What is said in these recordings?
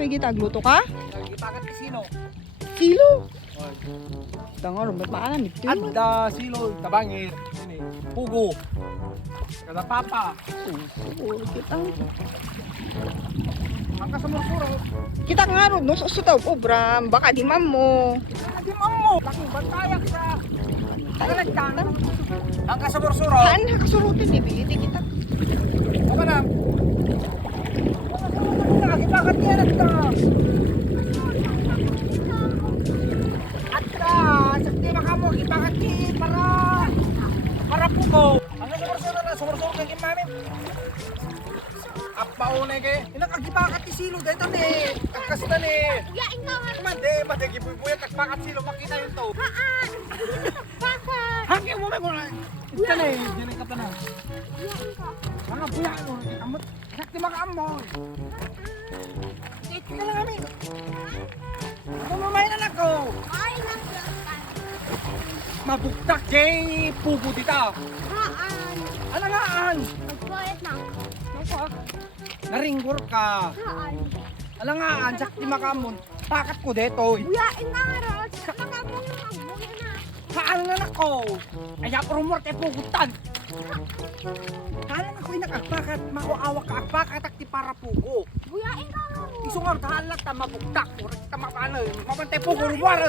nakikita? Gluto ka? Ipakat ni silo. Kilo? Tanga ron, ba't maalam ito? Adda silo, tabangir. Ini, pugo. Kada papa. Oo, kitang. Ang kasumur-suro. Kita nga ron, no? Sutaw po, Bram. Baka di mam mo. Hindi mo. Laking bantayak sa kagalagdan. Ang kasumur-suro. Haan, nakasurutin, ibiliti kita. Baka na. Ipakat niya na ito. Atra, sakti makamo. Ipakat niya para pugo. Ang kasumur-suro na, sumur-suro kay Mami. Apaunay kay, inakagipakat ni silo dahil tani, kakasta ni. Yain ka nga. Mande, gibubuya kagpakat silo, makita yun to. Haan. Bakit? Hangin mo may muna. Ito na eh, dyan ka pa na. Yain ka. Mga buya mo, amot, sakti makaamon. Ito ka lang kami. Kumamay na lang ko. Ay, naglakan. Mabuktak kay pugo dita. Haan. Alangaan. Magkulit na. Napa, naringgor ka. Haan. Alangaan, sakti makamon. Pakat ko dito. Buyain ka nga ron. Saka mo yung magbuya na. Haan na ako. Ay, rumor kay pugutan. Haan na ako inakagpakat. Makuawak ka agpakat akti para pugo. Buyain ka nga ron. Iso nga tahalat na mabuktak. Urat ka makano. Mabantay pugo rumor.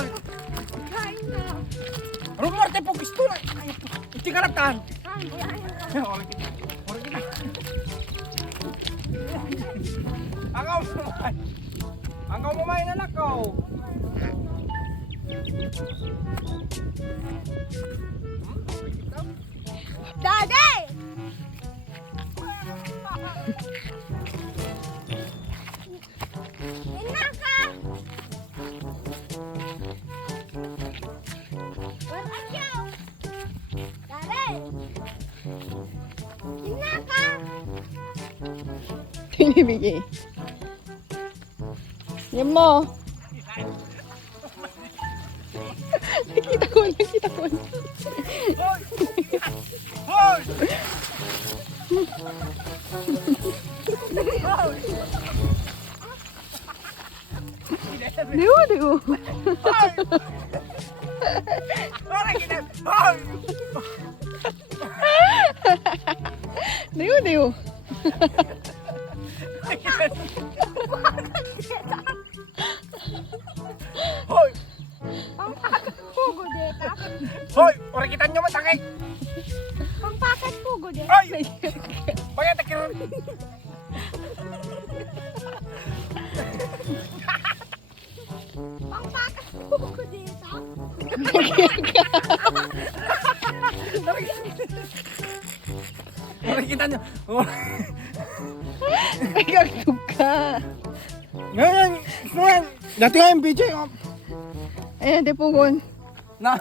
Buyain na. Rumor tayo pugo. Isto na. Iti karatan. Haan, buyain ka. Orang kita. Orang kita. Angkaw mo may nanakaw. Daddy! Inaka! Where are you? Daddy! Inaka! Tinibigay. Yan mo. Nakita ko. Hoy! Diyo. Orang kita. Hoy! Diyo. Hoy! Pangpakat pugo dito. Hoy! Orang kita nyo matangay. Pangpakat pugo dito. Hoy! Bayan takiron. Pangpakat pugo dito. Orang kita nyo. Nagagtog ka. Ngayon. Dati nga yung BJ. Ayan, di pugon. Na.